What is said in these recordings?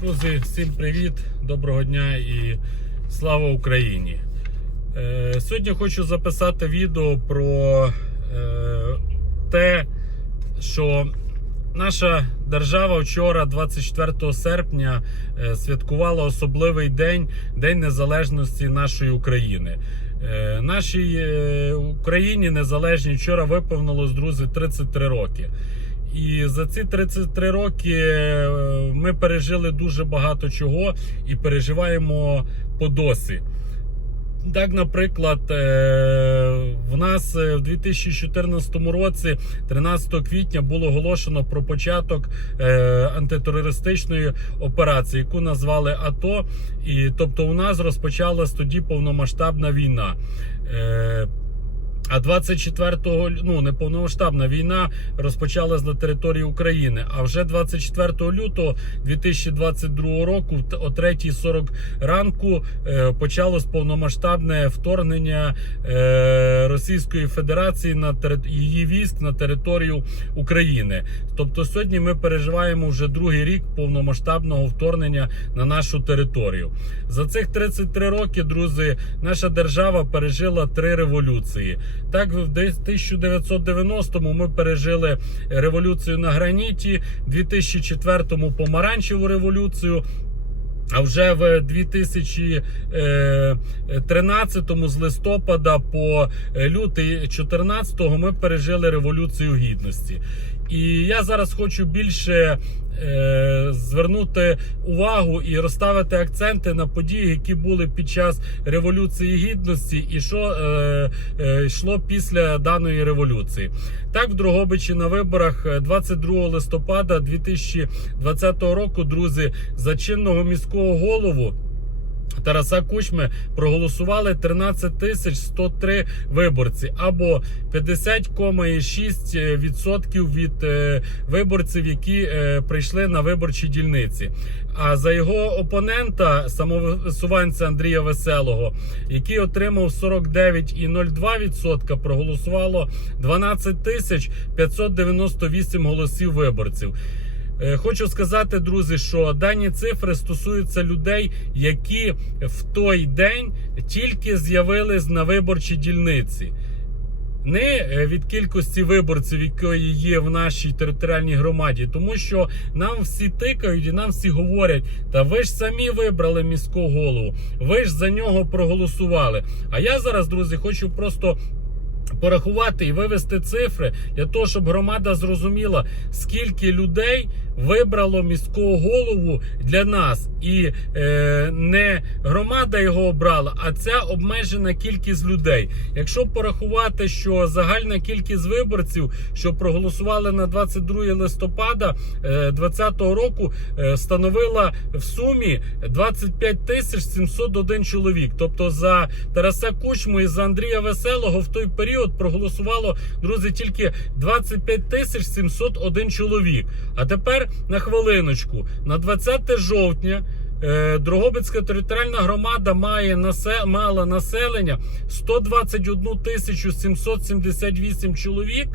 Друзі, всім привіт, доброго дня і слава Україні. Е, сьогодні хочу записати відео про е, те, що наша держава вчора, 24 серпня, е, святкувала особливий день День Незалежності нашої України. Е, нашій е, Україні незалежній вчора виповнилось, друзі, 33 роки. І за ці 33 роки е, ми пережили дуже багато чого і переживаємо по досі. Так, наприклад, е, в нас е, в 2014 році, 13 квітня, було оголошено про початок антитерористичної операції, яку назвали АТО. І тобто, у нас розпочалась тоді повномасштабна війна. А 24-го, ну не повномасштабна війна розпочалась на території України. А вже 24 лютого 2022 року, о 3.40 ранку, е, почалось повномасштабне вторгнення е, Російської Федерації на її військ на територію України. Тобто сьогодні ми переживаємо вже другий рік повномасштабного вторгнення на нашу територію. За цих 33 роки, друзі, наша держава пережила три революції. Так, в десь 1990-му ми пережили революцію на граніті, в 2004-му помаранчеву революцію. А вже в 2013 з листопада по лютий 2014 ми пережили революцію гідності. І я зараз хочу більше е, звернути увагу і розставити акценти на події, які були під час революції гідності, і що е, е, йшло після даної революції. Так, в Дрогобичі на виборах е, 22 листопада 2020 року, друзі, за чинного міського голову. Тараса Кучми проголосували 13 тисяч 103 виборці, або 50,6% від е, виборців, які е, прийшли на виборчі дільниці. А за його опонента, самовисуванця Андрія Веселого, який отримав 49,02%, проголосувало 12 тисяч 598 голосів виборців. Е, Хочу сказати, друзі, що дані цифри стосуються людей, які в той день тільки з'явились на виборчій дільниці. Не е, від кількості виборців, якої є в нашій територіальній громаді, тому що нам всі тикають і нам всі говорять: та ви ж самі вибрали міського голову, ви ж за нього проголосували. А я зараз, друзі, хочу просто порахувати і вивести цифри для того, щоб громада зрозуміла, скільки людей вибрало міського голову для нас, і е, не громада його обрала, а ця обмежена кількість людей. Якщо порахувати, що загальна кількість виборців, що проголосували на 22 листопада 2020 року, е, становила в сумі 25 тисяч 701 чоловік. Тобто за Тараса Кучму і за Андрія Веселого в той період проголосувало друзі тільки 25 тисяч 701 чоловік. А тепер на хвилиночку, на 20 жовтня. е, Дрогобицька територіальна громада має насе, мала населення 121 тисячу 778 чоловік.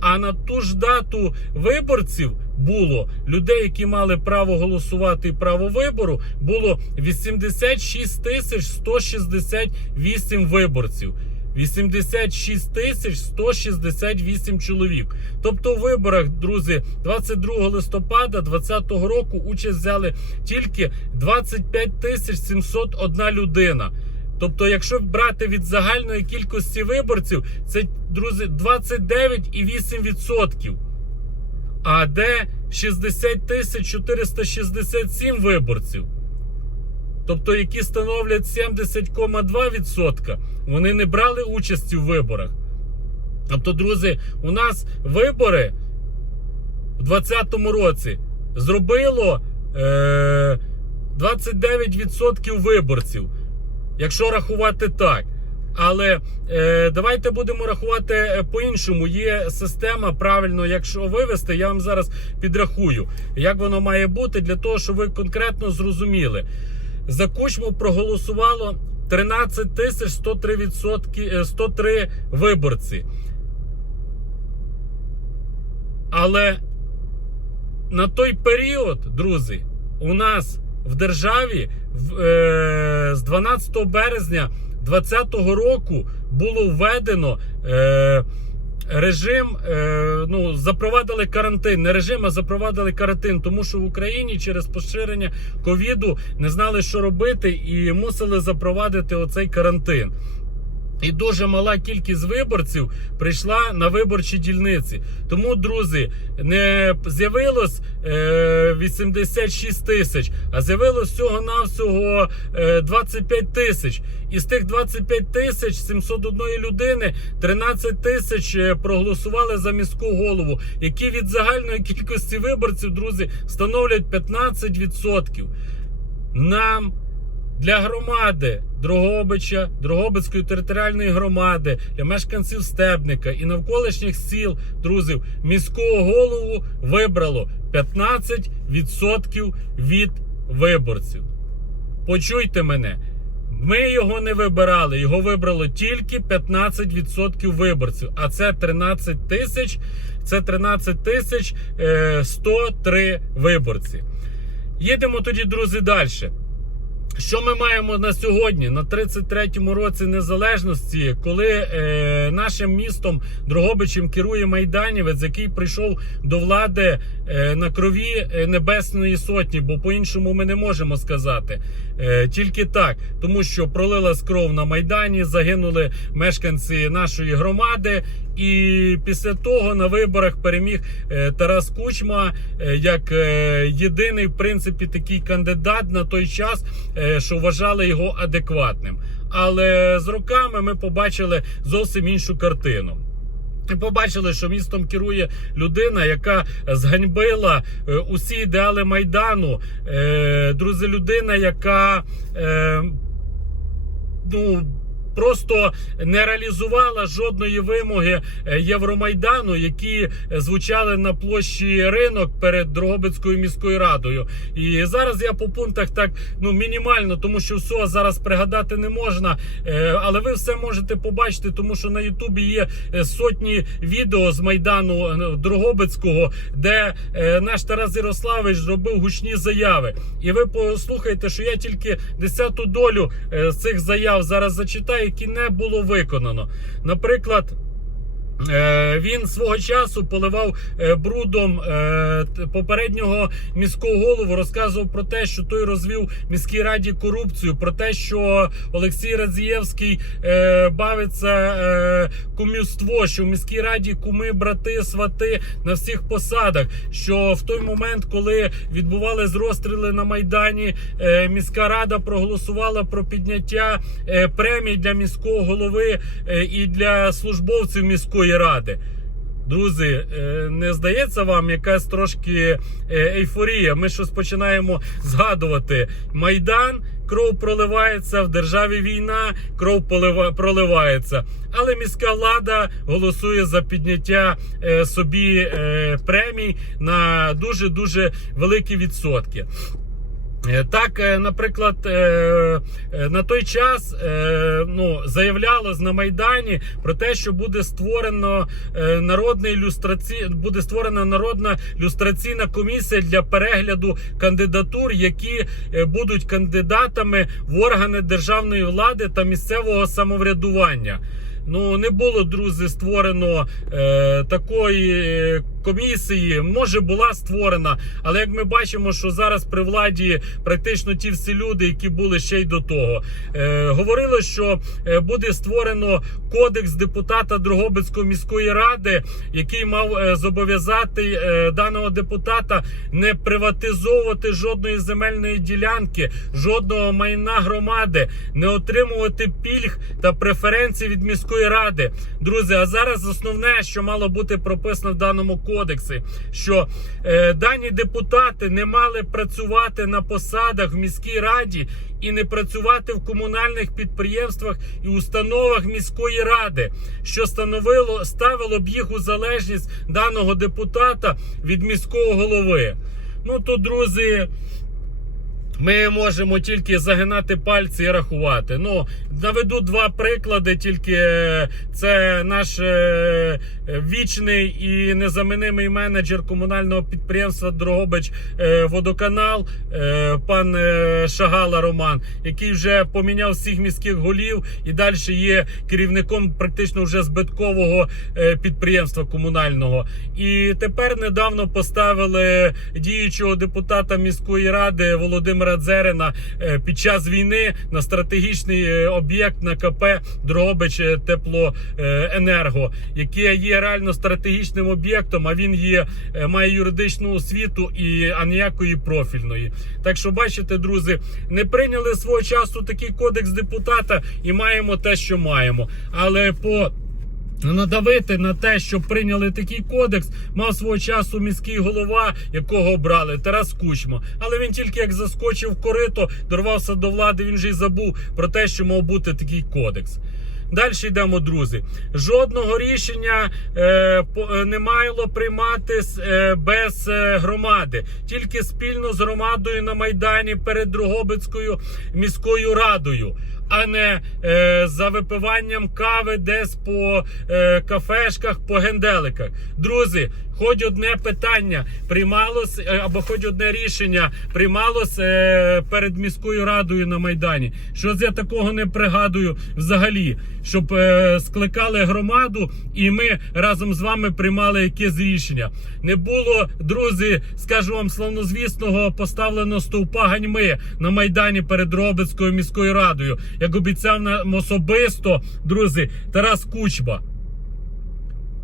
А на ту ж дату виборців було людей, які мали право голосувати і право вибору, було 86 тисяч 168 виборців. 86 тисяч 168 чоловік. Тобто, в виборах, друзі, 22 листопада 2020 року участь взяли тільки 25 тисяч 701 людина. Тобто, якщо брати від загальної кількості виборців, це, друзі, 29,8%. А де 60 тисяч 467 виборців? Тобто, які становлять 70,2%, вони не брали участі в виборах. Тобто, друзі, у нас вибори в 2020 році зробило е, 29% виборців, якщо рахувати так. Але е, давайте будемо рахувати е, по-іншому. Є система правильно, якщо вивести, я вам зараз підрахую, як воно має бути, для того, щоб ви конкретно зрозуміли. За Кучму проголосувало 13 тисяч 103, відсотки, е, 103 виборці. Але на той період, друзі, у нас в державі е, з 12 березня 2020 року було введено. Е, Режим, е, ну запровадили карантин, не режим, а запровадили карантин, тому що в Україні через поширення ковіду не знали, що робити, і мусили запровадити оцей карантин. І дуже мала кількість виборців прийшла на виборчі дільниці. Тому, друзі, не з'явилось е, 86 тисяч, а з'явилось всього навсього е, 25 тисяч. Із тих 25 тисяч 701 людини 13 тисяч е, проголосували за міську голову, які від загальної кількості виборців, друзі, становлять 15%. Нам для громади Дрогобича, Дрогобицької територіальної громади, для мешканців Стебника і навколишніх сіл, друзів, міського голову вибрало 15% від виборців. Почуйте мене. Ми його не вибирали, його вибрало тільки 15% виборців. А це 13 тисяч, це 13 тисяч е, 103 виборці. Їдемо тоді, друзі, далі. Що ми маємо на сьогодні, на 33-му році незалежності, коли е, нашим містом Дрогобичем керує майданівець, який прийшов до влади е, на крові е, Небесної Сотні, бо по-іншому ми не можемо сказати. Е, тільки так, тому що пролилась кров на майдані, загинули мешканці нашої громади. І після того на виборах переміг е, Тарас Кучма е, як єдиний, в принципі, такий кандидат на той час, що вважали його адекватним. Але з роками ми побачили зовсім іншу картину. Побачили, що містом керує людина, яка зганьбила е, усі ідеали майдану. Е, друзі, людина, яка е, ну. Просто не реалізувала жодної вимоги е, Євромайдану, які звучали на площі ринок перед Дрогобицькою міською радою. І зараз я по пунктах так ну мінімально, тому що все зараз пригадати не можна. Е, Але ви все можете побачити, тому що на Ютубі є е, сотні відео з майдану е, Дрогобицького, де наш Тарас Ярославович зробив гучні заяви. І ви послухайте, що я тільки десяту долю цих заяв зараз зачитаю, які не було виконано. Наприклад. Е, Він свого часу поливав е, брудом е, попереднього міського голову, розказував про те, що той розвів міській раді корупцію, про те, що Олексій Радзієвський бавиться кумівство, що в міській раді куми, брати, свати на всіх посадах. Що в той момент, коли відбувались розстріли на майдані, міська рада проголосувала про підняття премій для міського голови і для службовців міської ради. Друзі, е, не здається вам якась трошки е, ейфорія? Ми щось починаємо згадувати. Майдан, кров проливається, в державі війна, кров проливається. Але міська влада голосує за підняття е, собі премій на дуже дуже великі відсотки. Е, Так, е, наприклад, е, на той час ну, заявлялось на Майдані про те, що буде створено народний люстраці... буде створена народна люстраційна комісія для перегляду кандидатур, які будуть кандидатами в органи державної влади та місцевого самоврядування. Ну не було, друзі, створено е, такої е, комісії. Може була створена, але як ми бачимо, що зараз при владі практично ті всі люди, які були ще й до того, е, говорили, що е, буде створено кодекс депутата Дрогобицької міської ради, який мав е, зобов'язати е, даного депутата не приватизовувати жодної земельної ділянки, жодного майна громади, не отримувати пільг та преференцій від міської ради. Друзі, а зараз основне, що мало бути прописано в даному кодексі, що е, дані депутати не мали працювати на посадах в міській раді і не працювати в комунальних підприємствах і установах міської ради, що становило ставило б їх у залежність даного депутата від міського голови. Ну то, друзі. Ми можемо тільки загинати пальці і рахувати. Ну наведу два приклади. Тільки е, це наш е, вічний і незамінимий менеджер комунального підприємства Дрогобич е, Водоканал, е, пан е, Шагала Роман, який вже поміняв всіх міських голів і далі є керівником практично вже збиткового е, підприємства комунального. І тепер недавно поставили діючого депутата міської ради Володимира Дзерина е, під час війни на стратегічний е, об'єкт на КП Дрогобич е, Теплоенерго, яке є реально стратегічним об'єктом. А він є е, має юридичну освіту і а ніякої профільної. Так що бачите, друзі, не прийняли свого часу такий кодекс депутата і маємо те, що маємо. Але по Надавити на те, що прийняли такий кодекс, мав свого часу міський голова, якого обрали Тарас Кучма. Але він тільки як заскочив корито, дорвався до влади. Він же й забув про те, що мав бути такий кодекс. Далі йдемо, друзі. Жодного рішення е, е, не мало прийматись е, без е, громади, тільки спільно з громадою на майдані перед Дрогобицькою міською радою. А не е, за випиванням кави десь по е, кафешках, по генделиках. Друзі, хоч одне питання приймалось, е, або хоч одне рішення приймалось е, перед міською радою на Майдані. Щось я такого не пригадую взагалі, щоб е, скликали громаду, і ми разом з вами приймали якесь рішення. Не було, друзі, скажу вам славнозвісного поставлено стовпа ганьми на Майдані перед Робицькою міською радою, як обіцяв нам особисто, друзі, Тарас Кучма.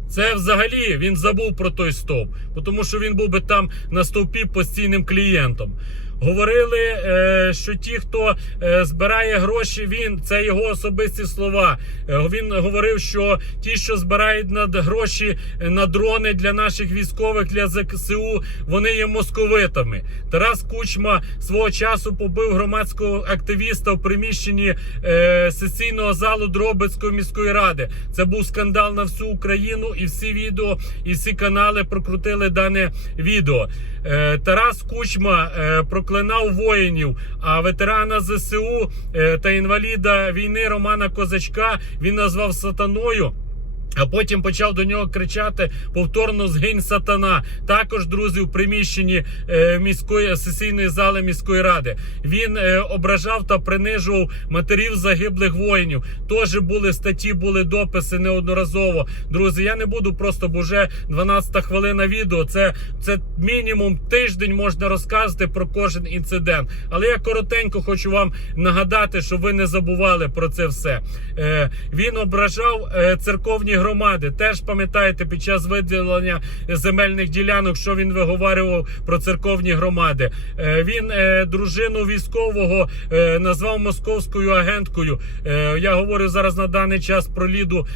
Це взагалі він забув про той стовп, тому що він був би там на стовпі постійним клієнтом. Говорили, е, що ті, хто е, збирає гроші, він це його особисті слова. Е, він говорив, що ті, що збирають на гроші на дрони для наших військових для ЗКСУ, вони є московитами. Тарас Кучма свого часу побив громадського активіста в приміщенні сесійного залу Дробицької міської ради. Це був скандал на всю Україну, і всі відео, і всі канали прокрутили дане відео. Тарас Кучма е, проклинав воїнів, а ветерана ЗСУ е, та інваліда війни Романа Козачка він назвав сатаною. А потім почав до нього кричати повторно згинь сатана. Також друзі в приміщенні е, міської сесійної зали міської ради. Він е, ображав та принижував матерів загиблих воїнів. Теж були статті, були дописи неодноразово. Друзі, я не буду просто, бо вже 12 хвилина відео. Це, це мінімум тиждень можна розказати про кожен інцидент. Але я коротенько хочу вам нагадати, щоб ви не забували про це все. Е, він ображав е, церковні громади. Теж пам'ятаєте, під час виділення земельних ділянок, що він виговарював про церковні громади. Е, він е, дружину військового е, назвав московською агенткою. Я говорю зараз на даний час про Ліду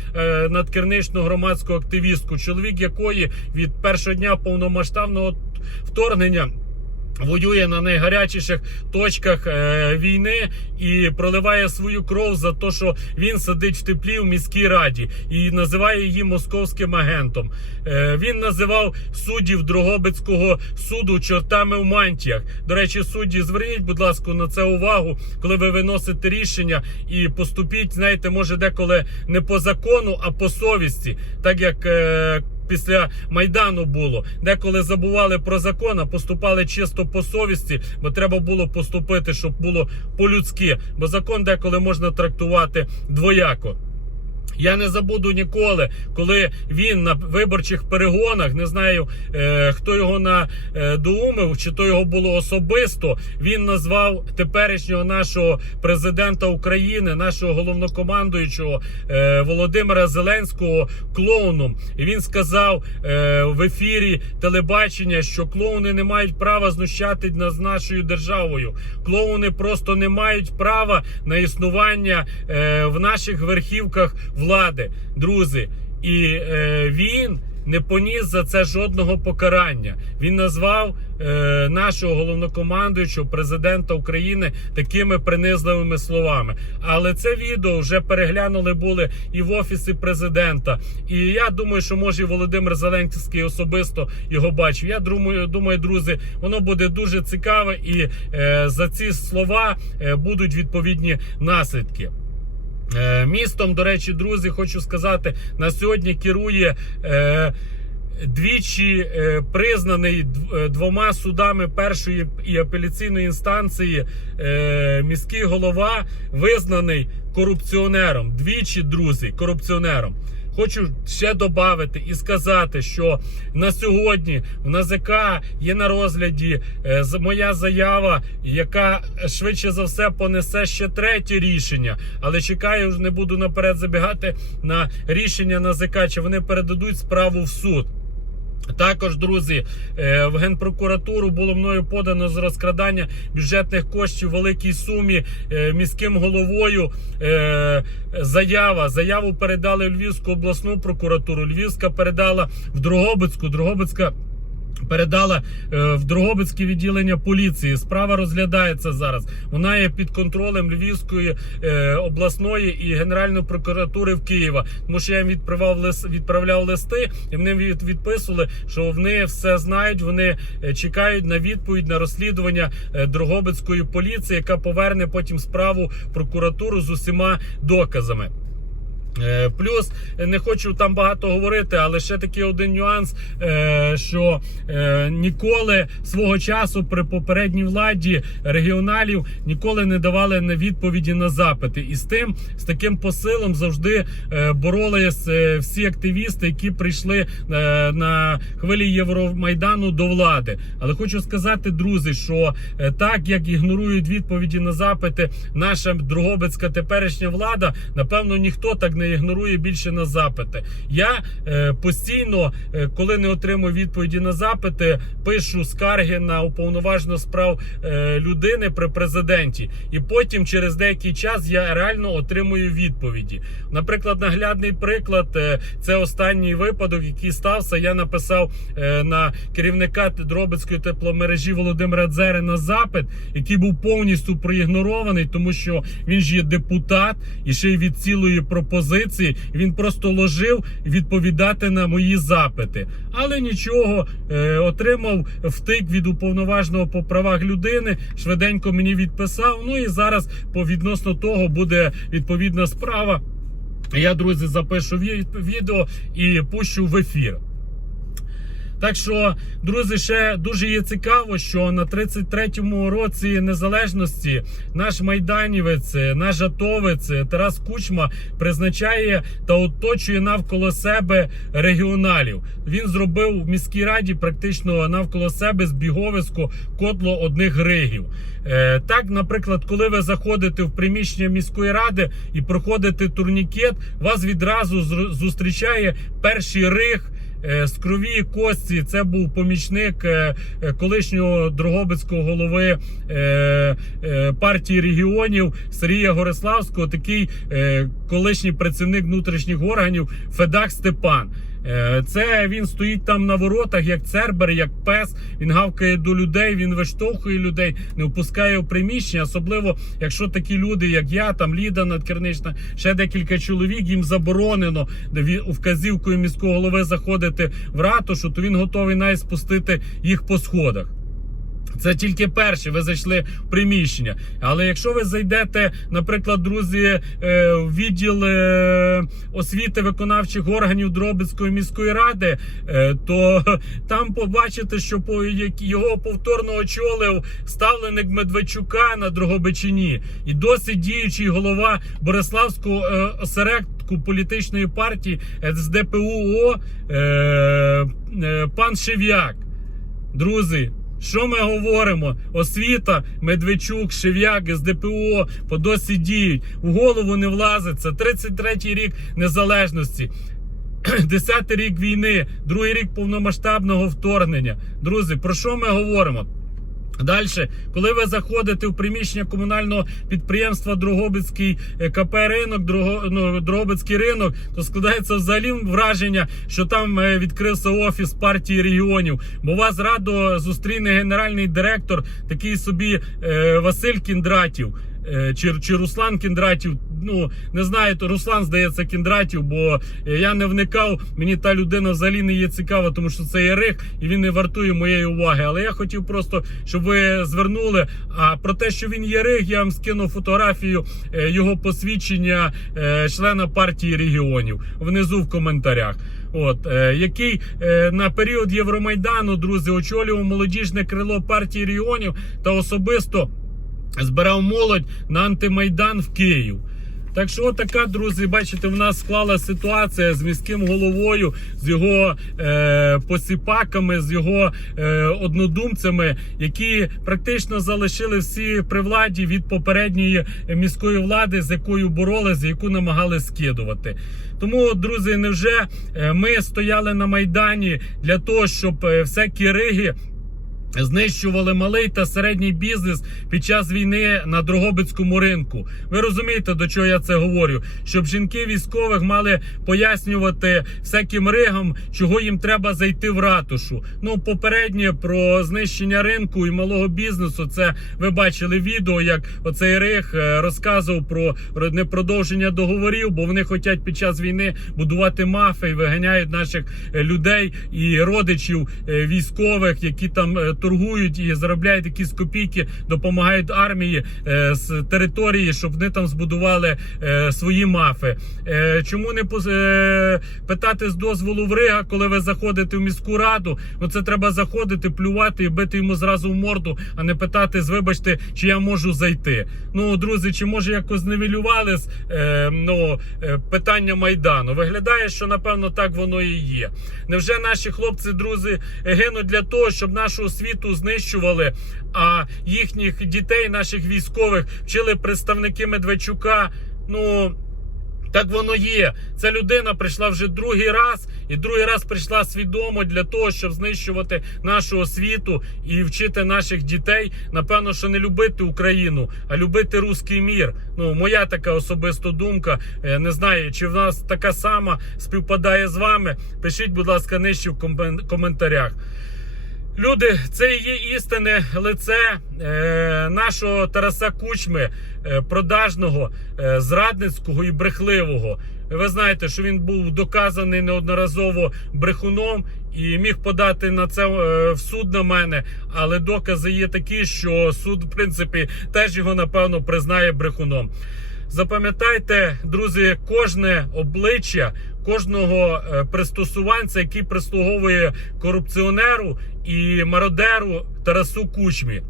надкерничну громадську активістку, чоловік якої від першого дня повномасштабного вторгнення. Воює на найгарячіших точках е, війни і проливає свою кров за те, що він сидить в теплі в міській раді і називає її московським агентом. Е, він називав суддів Дрогобицького суду чортами в мантіях. До речі, судді, зверніть, будь ласка, на це увагу, коли ви виносите рішення і поступіть, знаєте, може деколи не по закону, а по совісті, так як. Е, після майдану було. Деколи забували про закон, а поступали чисто по совісті, бо треба було поступити, щоб було по-людськи. Бо закон деколи можна трактувати двояко. Я не забуду ніколи, коли він на виборчих перегонах, не знаю е, хто його надоумив, чи то його було особисто. Він назвав теперішнього нашого президента України, нашого головнокомандуючого е, Володимира Зеленського клоуном. І він сказав е, в ефірі телебачення, що клоуни не мають права знущати над нашою державою. Клоуни просто не мають права на існування е, в наших верхівках влади, друзі. І е, він не поніс за це жодного покарання. Він назвав е, нашого головнокомандуючого президента України такими принизливими словами. Але це відео вже переглянули були і в офісі президента. І я думаю, що може і Володимир Зеленський особисто його бачив. Я думаю, думаю, друзі, воно буде дуже цікаве, і е, за ці слова е, будуть відповідні наслідки. Е, Містом, до речі, друзі, хочу сказати, на сьогодні керує. Е, Двічі е, признаний двома судами першої і апеляційної інстанції міський голова визнаний корупціонером. Двічі, друзі, корупціонером. Хочу ще додати і сказати, що на сьогодні в НАЗК є на розгляді е, моя заява, яка швидше за все понесе ще третє рішення. Але чекаю, не буду наперед забігати на рішення НАЗК, чи вони передадуть справу в суд. Також, друзі, е, в генпрокуратуру було мною подано з розкрадання бюджетних коштів в великій сумі е, міським головою. е, Заява. Заяву передали в Львівську обласну прокуратуру. Львівська передала в Дрогобицьку. Дрогобицька. Передала е, в Дрогобицьке відділення поліції. Справа розглядається зараз. Вона є під контролем Львівської е, обласної і Генеральної прокуратури в Києва. Тому що я їм відправляв лис, відправляв листи, і вони відписували, що вони все знають. Вони е, чекають на відповідь на розслідування Дрогобицької поліції, яка поверне потім справу в прокуратуру з усіма доказами. Е, Плюс е, не хочу там багато говорити, але ще такий один нюанс, е, що ніколи свого часу при попередній владі регіоналів ніколи не давали на відповіді на запити. І з тим, з таким посилом завжди боролись е, всі активісти, які прийшли на хвилі Євромайдану до влади. Але хочу сказати, друзі, що так як ігнорують відповіді на запити, наша Дрогобицька теперішня влада, напевно, ніхто так не ігнорує більше на запити. Я е, постійно, е, коли не отримую відповіді на запити, пишу скарги на уповноважену справ е, людини при президенті, і потім через деякий час я реально отримую відповіді. Наприклад, наглядний приклад е, це останній випадок, який стався. Я написав е, на керівника Дробицької тепломережі Володимира Дзерина запит, який був повністю проігнорований, тому що він ж є депутат і ще й від цілої пропозиції. Він просто ложив відповідати на мої запити. Але нічого, е, отримав втик від уповноваженого по правах людини. Швиденько мені відписав. Ну і зараз по відносно того буде відповідна справа. Я, друзі, запишу ві- відео і пущу в ефір. Так що, друзі, ще дуже є цікаво, що на 33-му році незалежності наш майданівець, наш атовець Тарас Кучма призначає та оточує навколо себе регіоналів. Він зробив в міській раді практично навколо себе збіговисько котло одних григів. Е, так, наприклад, коли ви заходите в приміщення міської ради і проходите турнікет, вас відразу зустрічає перший риг. Е, З крові кості це був помічник е, е, колишнього Дрогобицького голови е, е, партії регіонів Сергія Гориславського, такий е, колишній працівник внутрішніх органів Федак Степан. Е, Це він стоїть там на воротах, як цербер, як пес. Він гавкає до людей, він виштовхує людей, не впускає в приміщення. Особливо, якщо такі люди, як я, там Ліда Надкернична, ще декілька чоловік, їм заборонено вказівкою міського голови заходити в ратушу, то він готовий навіть спустити їх по сходах. Це тільки перше, ви зайшли в приміщення. Але якщо ви зайдете, наприклад, друзі, е, в відділ е, освіти виконавчих органів Дробицької міської ради, е, то там побачите, що його повторно очолив ставленик Медведчука на Дрогобичині, і досі діючий голова Бориславського осередку політичної партії СДПУО пан Шев'як. Друзі, що ми говоримо? Освіта, Медведчук, Шев'як, СДПО по досі діють. У голову не влазить. Це 33-й рік незалежності. 10-й рік війни, другий рік повномасштабного вторгнення. Друзі, про що ми говоримо? Далі, коли ви заходите в приміщення комунального підприємства Дрогобицький е, КП ринок, ну, Дрогобицький ринок, то складається взагалі враження, що там е, відкрився офіс партії регіонів. Бо вас радо зустріне генеральний директор, такий собі е, Василь Кіндратів. Е, чи, чи Руслан Кіндратів. Ну не знаю, то Руслан здається Кіндратів, бо е, я не вникав. Мені та людина взагалі не є цікава, тому що це Єрих і він не вартує моєї уваги. Але я хотів просто, щоб ви звернули. А про те, що він Єрих, я вам скину фотографію е, його посвідчення члена партії регіонів внизу в коментарях. От який на період Євромайдану, друзі, очолював молодіжне крило партії регіонів та особисто збирав молодь на антимайдан в Київ. Так що, отака, друзі, бачите, в нас склала ситуація з міським головою, з його е, посіпаками, з його е, однодумцями, які практично залишили всі при владі від попередньої міської влади, з якою боролися, яку намагали скидувати. Тому, друзі, невже е, ми стояли на майдані для того, щоб е, всякі риги. Знищували малий та середній бізнес під час війни на Дрогобицькому ринку. Ви розумієте, до чого я це говорю? Щоб жінки військових мали пояснювати всяким ригам, чого їм треба зайти в ратушу. Ну, попереднє про знищення ринку і малого бізнесу. Це ви бачили відео, як оцей риг е, розказував про непродовження договорів, бо вони хочуть під час війни будувати мафи і виганяють наших е, людей і родичів е, військових, які там торгують і заробляють якісь копійки, допомагають армії е, з території, щоб вони там збудували е, свої мафи. Е, чому не поз- е, питати з дозволу в Рига, коли ви заходите в міську раду? Ну це треба заходити, плювати і бити йому зразу в морду, а не питати з вибачте, чи я можу зайти. Ну, друзі, чи може якось зневелювали е, ну, е, питання майдану? Виглядає, що напевно так воно і є. Невже наші хлопці, друзі, гинуть для того, щоб нашу освіту знищували, а їхніх дітей, наших військових, вчили представники Медведчука? Ну. Так воно є. Ця людина прийшла вже другий раз, і другий раз прийшла свідомо для того, щоб знищувати нашу освіту і вчити наших дітей. Напевно, що не любити Україну, а любити руський мір. Ну, моя така особиста думка. Е, Не знаю, чи в нас така сама співпадає з вами. Пишіть, будь ласка, нижче в коментарях. Люди, це є істинне лице е, нашого Тараса Кучми, е, продажного, е, зрадницького і брехливого. Ви знаєте, що він був доказаний неодноразово брехуном і міг подати на це е, в суд на мене. Але докази є такі, що суд, в принципі, теж його напевно признає брехуном. Запам'ятайте, друзі, кожне обличчя кожного е, пристосуванця, який прислуговує корупціонеру і мародеру Тарасу Кучмі.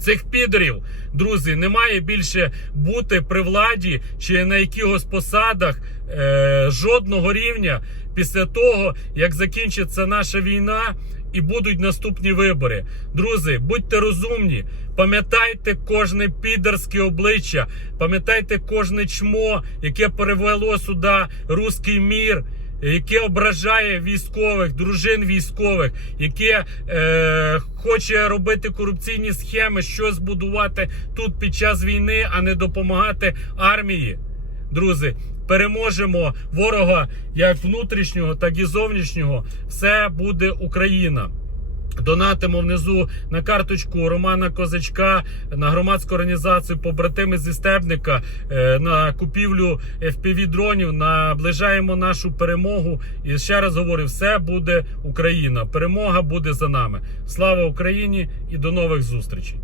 Цих підерів, друзі, не має більше бути при владі чи на якихось посадах е, жодного рівня після того, як закінчиться наша війна і будуть наступні вибори. Друзі, будьте розумні, пам'ятайте кожне підерське обличчя, пам'ятайте кожне чмо, яке перевело сюди руський мір яке ображає військових, дружин військових, яке е, хоче робити корупційні схеми, що збудувати тут під час війни, а не допомагати армії. Друзі, переможемо ворога як внутрішнього, так і зовнішнього. Все буде Україна. Донатимо внизу на карточку Романа Козачка на громадську організацію побратими зі Стебника е, на купівлю fpv дронів. Наближаємо нашу перемогу. І ще раз говорю: все буде Україна. Перемога буде за нами. Слава Україні і до нових зустрічей.